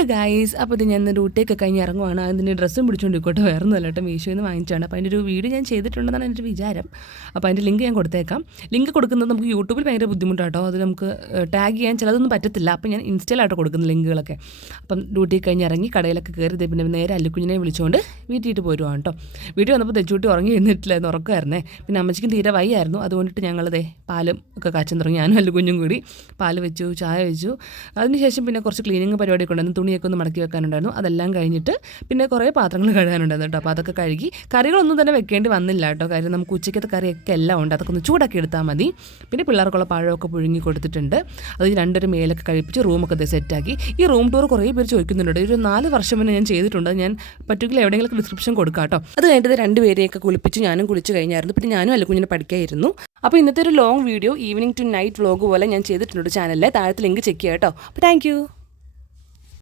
Hello guys, അപ്പോൾ ഇത് ഞാൻ ഡ്യൂട്ടിയൊക്കെ കഴിഞ്ഞ് ഇറങ്ങുവാണ്. അതിൻ്റെ ഡ്രസ്സും പിടിച്ചുകൊണ്ടിരിക്കോട്ടെ, വേറെ ഒന്നുമല്ല കേട്ടോ, മീഷോയിൽ നിന്ന് വാങ്ങിച്ചാണ്. അപ്പോൾ അതിൻ്റെ ഒരു വീഡിയോ ഞാൻ ചെയ്തിട്ടുണ്ടെന്നാണ് എൻ്റെ ഒരു വിചാരം. അപ്പോൾ അതിൻ്റെ ലിങ്ക് ഞാൻ കൊടുത്തേക്കാം. ലിങ്ക് കൊടുക്കുന്നത് നമുക്ക് യൂട്യൂബിൽ ഭയങ്കര ബുദ്ധിമുട്ടാട്ടോ, അത് നമുക്ക് ടാഗ് ചെയ്യാൻ ചിലതൊന്നും പറ്റത്തില്ല. അപ്പോൾ ഞാൻ ഇൻസ്റ്റയിലാട്ടോ കൊടുക്കുന്ന ലിങ്കുകളൊക്കെ. അപ്പം ഡ്യൂട്ടി കഴിഞ്ഞ് ഇറങ്ങി കടയിലൊക്കെ കയറി പിന്നെ നേരെ അല്ലുക്കുഞ്ഞിനെ വിളിച്ചുകൊണ്ട് വീട്ടിയിട്ട് പോരുവാണ് കേട്ടോ. വീട്ടിൽ വന്നപ്പോൾ തെച്ചൂട്ടി ഉറങ്ങി എഴുന്നിട്ടില്ലായിരുന്നു, ഉറക്കമായിരുന്നേ. പിന്നെ അമ്മച്ചിക്കും തീരെ വയ്യായിരുന്നു. അതുകൊണ്ടിട്ട് ഞങ്ങളതേ പാലും ഒക്കെ കാച്ചാൻ തുടങ്ങി, ഞാനും അല്ലുക്കുഞ്ഞും കൂടി. പാല് വെച്ചു, ചായ വെച്ചു. അതിനുശേഷം പിന്നെ കുറച്ച് ക്ലീനിങ് പരിപാടിയൊക്കെ ഉണ്ടായിരുന്നു, തുണിയൊക്കെ ഒന്ന് മടക്കി വെക്കാനുണ്ടായിരുന്നു. അതെല്ലാം കഴിഞ്ഞിട്ട് പിന്നെ കുറേ പാത്രങ്ങൾ കഴുകാനുണ്ടായിരുന്നു കേട്ടോ. അപ്പോൾ അതൊക്കെ കഴുകി. കറികളൊന്നും തന്നെ വെക്കേണ്ടി വന്നില്ല കേട്ടോ, കാര്യം നമുക്ക് ഉച്ചയ്ക്കത്തെ കറിയൊക്കെ എല്ലാം ഉണ്ട്, അതൊക്കെ ഒന്ന് ചൂടാക്കി എടുത്താൽ മതി. പിന്നെ പിള്ളേർക്കുള്ള പഴമൊക്കെ പുഴുങ്ങി കൊടുത്തിട്ടുണ്ട്. അത് രണ്ടൊരു മേലൊക്കെ കഴിപ്പിച്ച് റൂമൊക്കെ സെറ്റാക്കി. ഈ റൂം ടൂർ കുറേ പേര് ചോദിക്കുന്നുണ്ട്. ഒരു 4 വർഷം മുന്നേ ഞാൻ ചെയ്തിട്ടുണ്ട്. ഞാൻ പർട്ടിക്കുലർ എവിടെയെങ്കിലും ഡിസ്ക്രിപ്ഷൻ കൊടുക്കാം കേട്ടോ. അത് കഴിഞ്ഞിട്ട് 2 പേരെയൊക്കെ കുളിപ്പിച്ച് ഞാനും കുളിച്ച് കഴിഞ്ഞായിരുന്നു. പിന്നെ ഞാനും അല്ലുക്കുഞ്ഞിനെ പഠിക്കായിരുന്നു. അപ്പോൾ ഇന്നത്തെ ഒരു long video evening to night vlog പോലെ ഞാൻ ചെയ്തിട്ടുണ്ട് ചാനലിലെ. താഴത്തെ ലിങ്ക് ചെക്ക് ചെയ്യാം കേട്ടോ. അപ്പോൾ താങ്ക് യു.